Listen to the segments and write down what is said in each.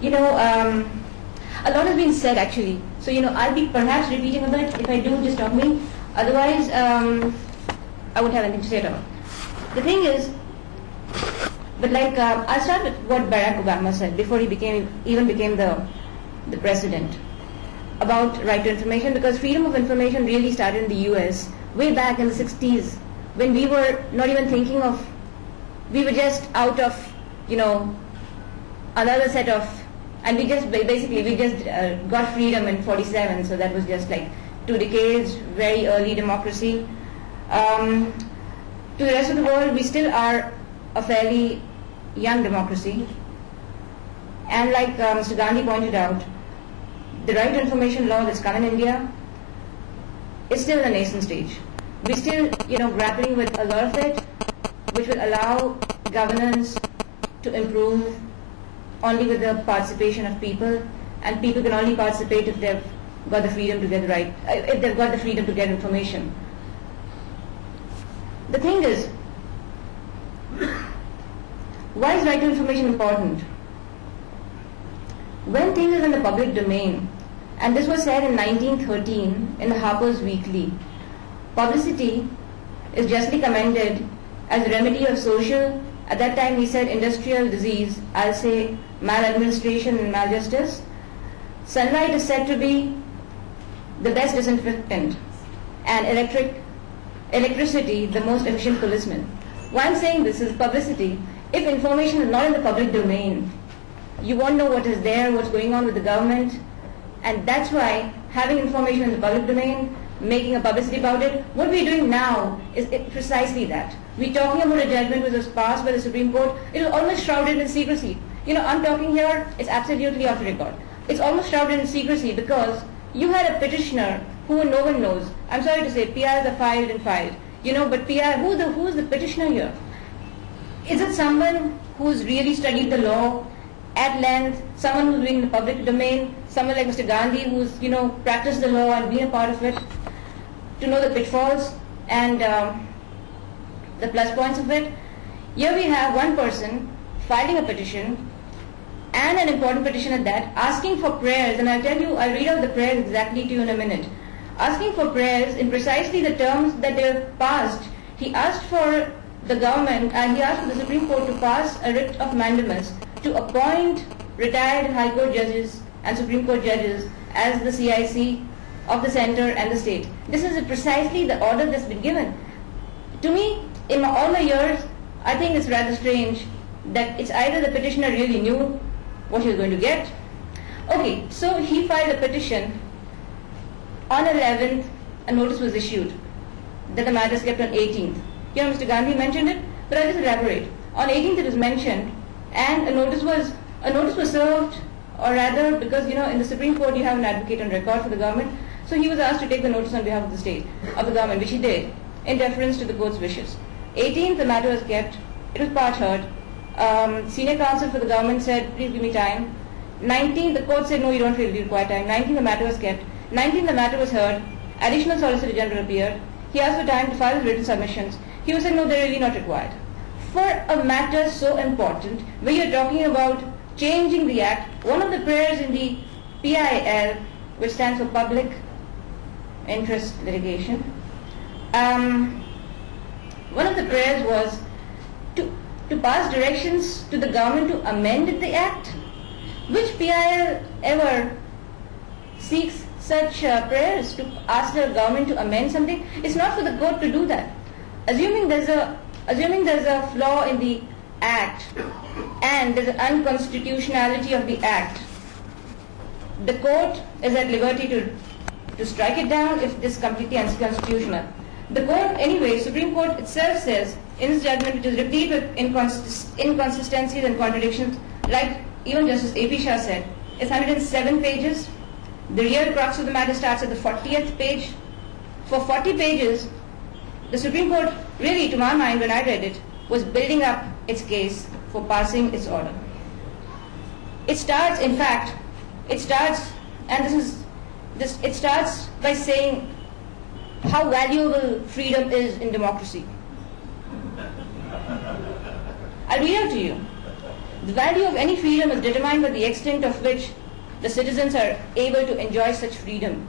You know, a lot has been said actually. So, you know, I'll be perhaps repeating a bit. If I do, just stop me. Otherwise, I won't have anything to say at all. The thing is, but like, I'll start with what Barack Obama said before he even became the president about right to information, because freedom of information really started in the US way back in the 60s, when we were not even thinking of, we were just out of, you know, another set of, and we just got freedom in 47, so that was just like 2 decades, very early democracy. To the rest of the world, we still are a fairly young democracy, and like Mr. Gandhi pointed out, the right to information law that's come in India is still in a nascent stage. We're still, you know, grappling with a lot of it, which will allow governance to improve only with the participation of people, and people can only participate if they've got the freedom to get the right, if they've got the freedom to get information. The thing is, why is right to information important? When things are in the public domain, and this was said in 1913 in the Harper's Weekly, publicity is justly commended as a remedy of social, at that time he said industrial disease, I'll say maladministration and maljustice. Sunlight is said to be the best disinfectant, and electricity the most efficient policeman. Why I'm saying this is publicity. If information is not in the public domain, you won't know what is there, what's going on with the government, and that's why having information in the public domain, making a publicity about it, what we're doing now is precisely that. We're talking about a judgment which was passed by the Supreme Court. It is almost shrouded in secrecy. You know, I'm talking here, it's absolutely off the record. It's almost shrouded in secrecy because you had a petitioner who no one knows. I'm sorry to say, PRs are filed and filed. You know, but PR, who's the petitioner here? Is it someone who's really studied the law at length, someone who's been in the public domain, someone like Mr. Gandhi who's, you know, practiced the law and been a part of it, to know the pitfalls and the plus points of it? Here we have one person filing a petition, and an important petition at that, asking for prayers, and I'll tell you, I'll read out the prayers exactly to you in a minute. Asking for prayers in precisely the terms that they've passed. He asked for the government, and he asked for the Supreme Court to pass a writ of mandamus to appoint retired High Court judges and Supreme Court judges as the CIC of the center and the state. This is precisely the order that's been given. To me, in all my years, I think it's rather strange that it's either the petitioner really knew what he was going to get. Okay, so he filed a petition. On 11th, a notice was issued that the matter is kept on 18th. You know, Mr. Gandhi mentioned it, but I'll just elaborate. On 18th it was mentioned, and a notice was served, or rather, because, you know, in the Supreme Court you have an advocate on record for the government, so he was asked to take the notice on behalf of the state, of the government, which he did, in deference to the court's wishes. 18th, the matter was kept, it was part heard. Senior counsel for the government said, please give me time. 19th, the court said, no, you don't really require time. 19th, the matter was kept. 19th, the matter was heard. Additional Solicitor General appeared. He asked for time to file his written submissions. He was said, no, they're really not required. For a matter so important, where you're talking about changing the act, one of the prayers in the PIL, which stands for Public Interest Litigation, one of the prayers was to pass directions to the government to amend the act. Which PIL ever seeks such prayers to ask the government to amend something? It's not for the court to do that. Assuming there's a flaw in the act and there's an unconstitutionality of the act, the court is at liberty to strike it down if this is completely unconstitutional. The court, anyway, Supreme Court itself says in its judgment, which is replete with inconsistencies and contradictions, like even Justice A.P. Shah said, it's 107 pages. The real crux of the matter starts at the 40th page. For 40 pages, the Supreme Court, really, to my mind, when I read it, was building up its case for passing its order. It starts, in fact, it starts by saying how valuable freedom is in democracy. I'll read out to you. The value of any freedom is determined by the extent of which the citizens are able to enjoy such freedom.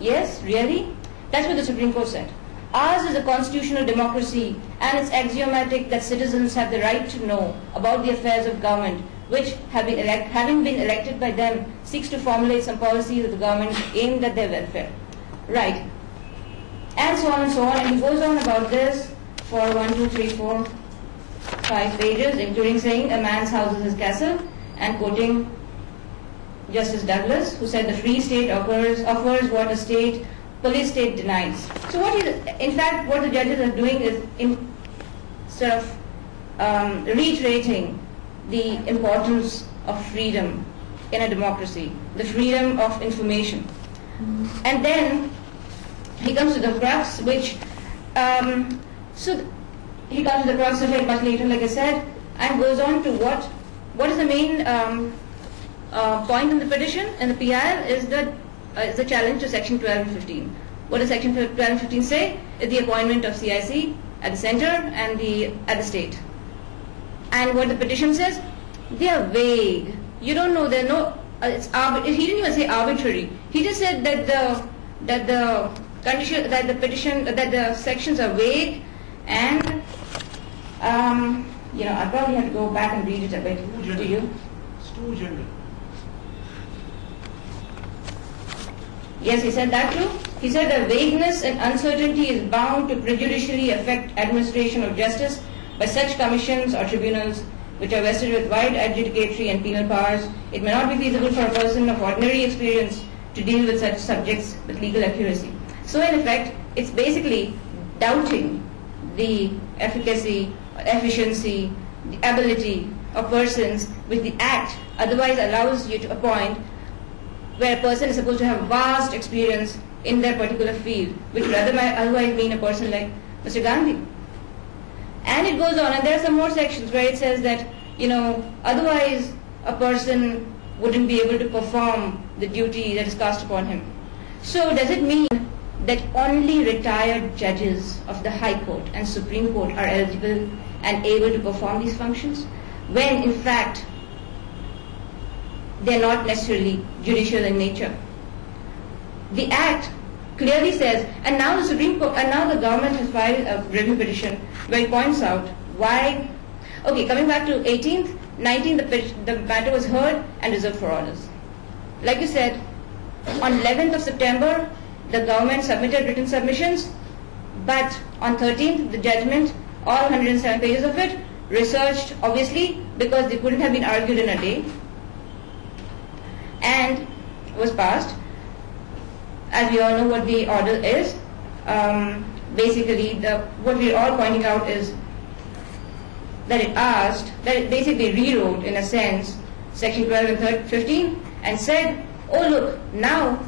Yes, really? That's what the Supreme Court said. Ours is a constitutional democracy, and it's axiomatic that citizens have the right to know about the affairs of government, which, having been elected by them, seeks to formulate some policies of the government aimed at their welfare. Right. And so on and so on. And he goes on about this for 1, 2, 3, 4, 5 pages, including saying a man's house is his castle, and quoting Justice Douglas, who said the free state offers what a police state denies. So in fact, what the judges are doing is reiterating the importance of freedom in a democracy, the freedom of information. And then he comes to the crux, which, he comes to the crux of it much later, like I said, and goes on to what is the main point in the petition, in the PIL, is the challenge to Section 12 and 15. What does Section 12 and 15 say? It's the appointment of CIC at the center and at the state. And what the petition says, they are vague. You don't know. They're no. He didn't even say arbitrary. He just said that the condition, that the petition, that the sections are vague, and I probably have to go back and read it a bit. Do you? It's too general. Yes, he said that too. He said that vagueness and uncertainty is bound to prejudicially affect administration of justice by such commissions or tribunals which are vested with wide adjudicatory and penal powers. It may not be feasible for a person of ordinary experience to deal with such subjects with legal accuracy. So in effect, it's basically doubting the efficacy, efficiency, the ability of persons which the Act otherwise allows you to appoint, where a person is supposed to have vast experience in their particular field, which would otherwise mean a person like Mr. Gandhi. And it goes on, and there are some more sections where it says that, otherwise a person wouldn't be able to perform the duty that is cast upon him. So does it mean that only retired judges of the High Court and Supreme Court are eligible and able to perform these functions, when in fact they're not necessarily judicial in nature? The Act clearly says, and now the Supreme Court, and now the government has filed a review petition where it points out why. Okay, coming back to 18th, 19th, the matter was heard and reserved for orders. Like you said, on 11th of September, the government submitted written submissions, but on 13th, the judgment, all 107 pages of it, researched, obviously, because they couldn't have been argued in a day, and was passed. As we all know what the order is, basically what we're all pointing out is that it basically rewrote, in a sense, Section 12 and 15 and said, oh look, now,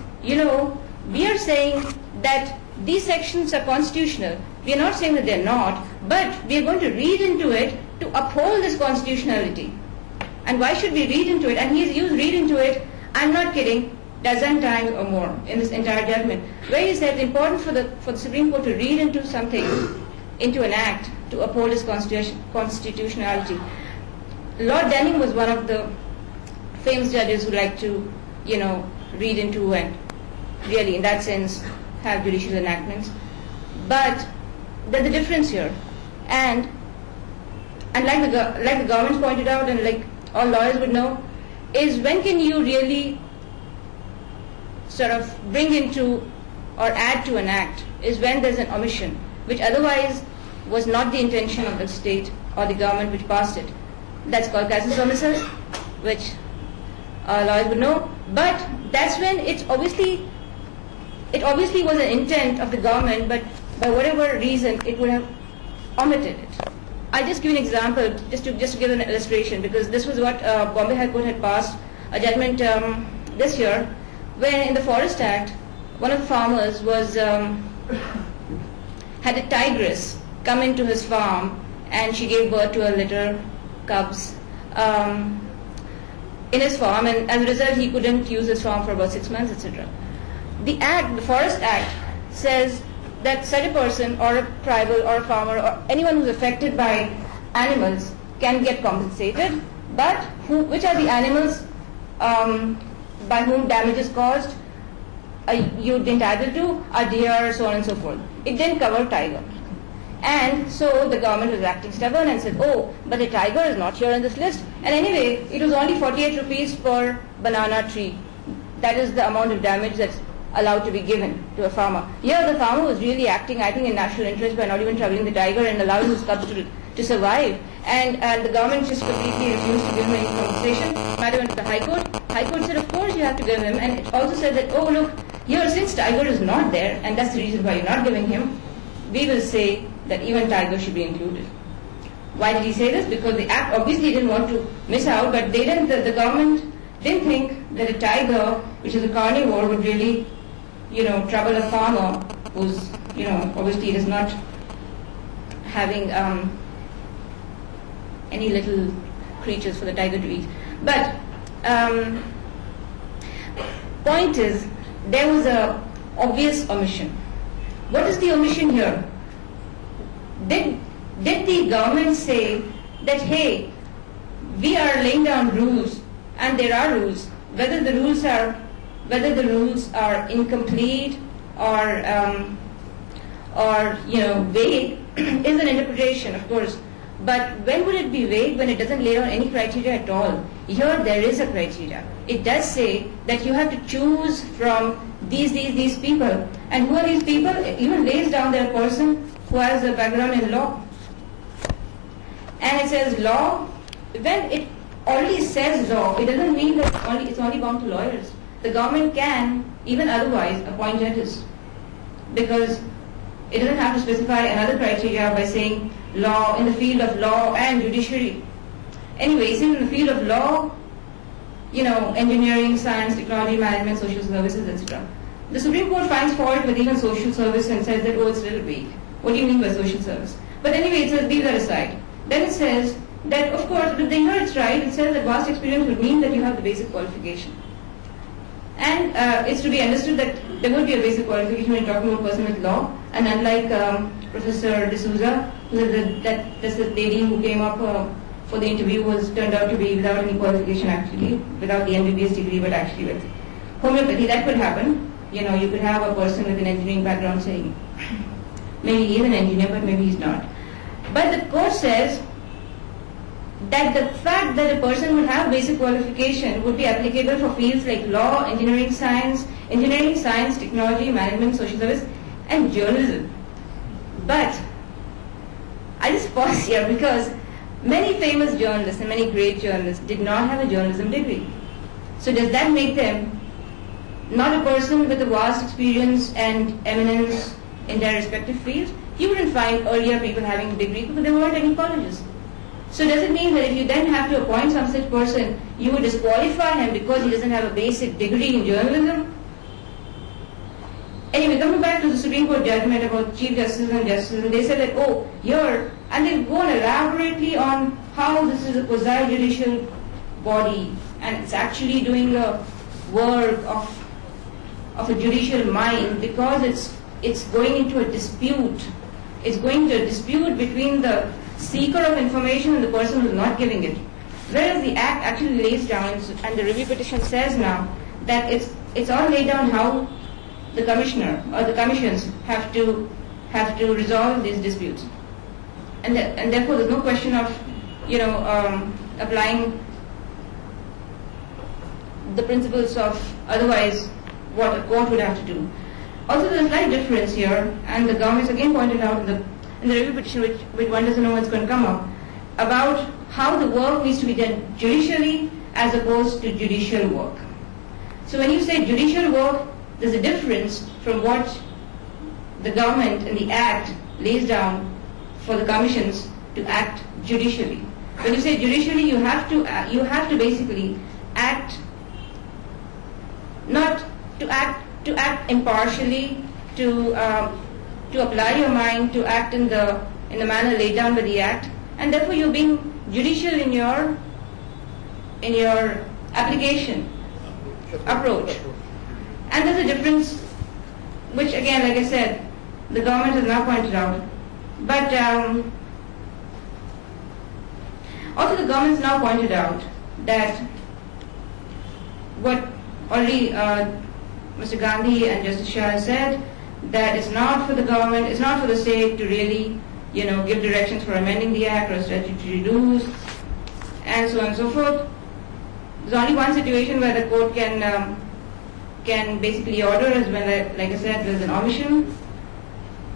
we are saying that these sections are constitutional. We are not saying that they're not, but we are going to read into it to uphold this constitutionality. And why should we read into it? And he's used read into it, I'm not kidding, dozen times or more in this entire judgment, where he said it's important for the Supreme Court to read into something, into an act, to uphold its constitutionality. Lord Denning was one of the famous judges who liked to, read into and really, in that sense, have judicial enactments. But there's a difference here, and like the government pointed out, and like all lawyers would know, is when can you really sort of bring into or add to an act is when there's an omission, which otherwise was not the intention of the state or the government which passed it. That's called casus omissus, which lawyers would know. But that's when it obviously was an intent of the government, but by whatever reason it would have omitted it. I'll just give an example, just to give an illustration, because this was what Bombay High Court had passed a judgment this year, when in the Forest Act, one of the farmers had a tigress come into his farm, and she gave birth to a litter cubs in his farm, and as a result he couldn't use his farm for about 6 months, etc. The Forest Act says that such a person, or a tribal, or a farmer, or anyone who's affected by animals, can get compensated, but which are the animals by whom damage is caused you'd be entitled to are deer, so on and so forth. It didn't cover tiger. And so the government was acting stubborn and said, oh, but the tiger is not here in this list. And anyway, it was only 48 rupees per banana tree. That is the amount of damage that's allowed to be given to a farmer. Here the farmer was really acting, I think, in national interest by not even troubling the tiger and allowing his cubs to survive. And the government just completely refused to give him any compensation. The matter went to the High Court. High Court said, of course you have to give him. And it also said that, oh, look, here since tiger is not there, and that's the reason why you're not giving him, we will say that even tiger should be included. Why did he say this? Because the act obviously didn't want to miss out, but they didn't. The government didn't think that a tiger, which is a carnivore, would really, trouble a farmer who's, obviously is not having any little creatures for the tiger to eat. But point is, there was a obvious omission. What is the omission here? Did the government say that, hey, we are laying down rules, and there are rules, whether the rules are incomplete or vague is an interpretation, of course. But when would it be vague? When it doesn't lay down any criteria at all. Here there is a criteria. It does say that you have to choose from these people. And who are these people? It even lays down that person who has a background in law. And it says law. When it already says law, it doesn't mean that it's only bound to lawyers. The government can, even otherwise, appoint judges. Because it doesn't have to specify another criteria by saying law in the field of law and judiciary. Anyways, in the field of law, engineering, science, technology, management, social services, etc. The Supreme Court finds fault with even social service and says that, oh, it's a little vague. What do you mean by social service? But anyway, it says leave that aside. Then it says that, of course, but here it's right. It says that vast experience would mean that you have the basic qualification. And it's to be understood that there would be a basic qualification when you're talking about a person with law. And unlike Professor D'Souza, this lady who came up for the interview turned out to be without any qualification actually, without the MBBS degree, but actually with homeopathy. That could happen. You could have a person with an engineering background saying, maybe he's an engineer, but maybe he's not. But the court says that the fact that a person would have basic qualification would be applicable for fields like law, engineering, science, technology, management, social service, and journalism. But I just pause here because many famous journalists and many great journalists did not have a journalism degree. So does that make them not a person with a vast experience and eminence in their respective fields? You wouldn't find earlier people having a degree because there weren't any colleges. So does it mean that if you then have to appoint some such person, you would disqualify him because he doesn't have a basic degree in journalism? Anyway, coming back to the Supreme Court judgment about Chief Justice and Justices, and they said that, oh, here, and they go on elaborately on how this is a quasi-judicial body, and it's actually doing the work of a judicial mind because it's going into a dispute. It's going to a dispute between the seeker of information and the person who's not giving it. Whereas the Act actually lays down, and the review petition says now, that it's all laid down how the commissioner or the commissions have to resolve these disputes. And therefore there's no question of, applying the principles of otherwise what a court would have to do. Also, there's a slight difference here, and the government again pointed out in the review petition, which one doesn't know what's going to come up, about how the work needs to be done judicially as opposed to judicial work. So when you say judicial work, there's a difference from what the government and the Act lays down for the commissions to act judicially. When you say judicially, you have to basically act, not to act impartially, to apply your mind, to act in the manner laid down by the Act, and therefore you're being judicial in your application approach. And there's a difference, which again, like I said, the government has now pointed out. But Also, the government's now pointed out that what already Mr. Gandhi and Justice Shah said, that it's not for the government, it's not for the state to really, give directions for amending the act or statutory rules, and so on and so forth. There's only one situation where the court can basically order, is when, like I said, there's an omission.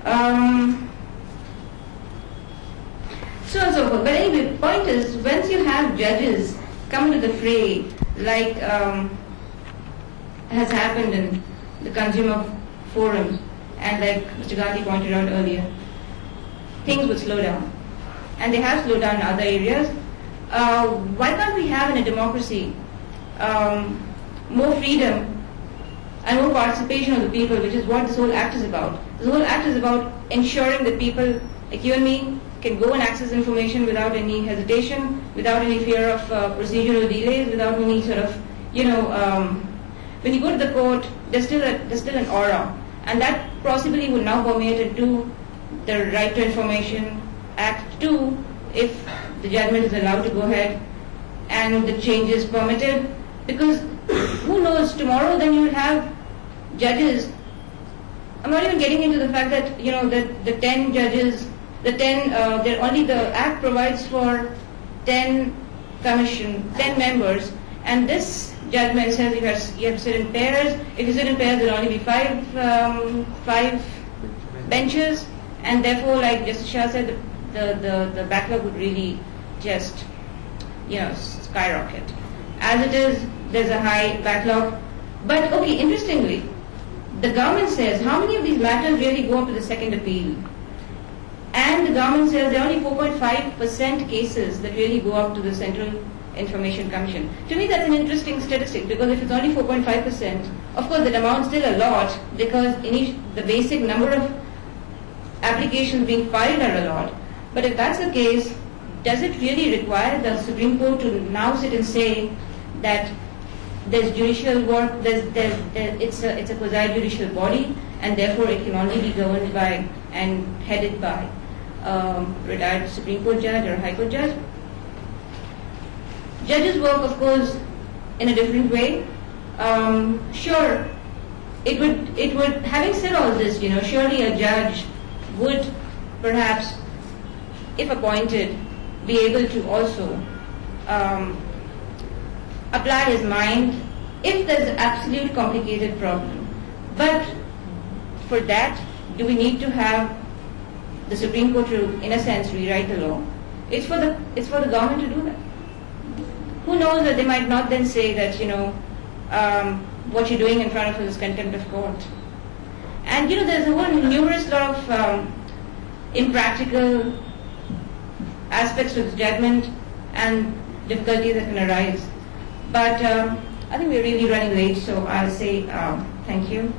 So on and so forth. But anyway, the point is, once you have judges come into the fray, like has happened in the consumer forums, and like Mr. Gandhi pointed out earlier, things would slow down. And they have slowed down in other areas. Why can't we have in a democracy more freedom and more participation of the people, which is what this whole act is about. This whole act is about ensuring that people like you and me can go and access information without any hesitation, without any fear of procedural delays, without any sort of, when you go to the court, there's still an aura, and that possibly will now permeate into the Right to Information Act 2, if the judgment is allowed to go ahead and the change is permitted, because who knows, tomorrow then you will have judges. I'm not even getting into the fact that, the 10 judges, only the act provides for 10 members, and this judgment says you have to sit in pairs. If you sit in pairs, there will only be five benches, and therefore, like Justice Shah said, the backlog would really just, skyrocket. As it is, there's a high backlog. But okay, interestingly, the government says how many of these matters really go up to the second appeal? And the government says there are only 4.5% cases that really go up to the Central Information Commission. To me, that's an interesting statistic, because if it's only 4.5%, of course that amounts still a lot, because the basic number of applications being filed are a lot. But if that's the case, does it really require the Supreme Court to now sit and say that there's judicial work, it's a quasi-judicial body, and therefore it can only be governed by and headed by retired Supreme Court judge or High Court judge? Judges work, of course, in a different way. Sure, it would. Having said all this, surely a judge would perhaps, if appointed, be able to also apply his mind if there's an absolute complicated problem. But for that, do we need to have the Supreme Court to, in a sense, rewrite the law? It's for the government to do that. Who knows that they might not then say that, what you're doing in front of us is contempt of court. And, there's a whole numerous lot of impractical aspects to this judgment and difficulties that can arise. But I think we're really running late, so I'll say thank you.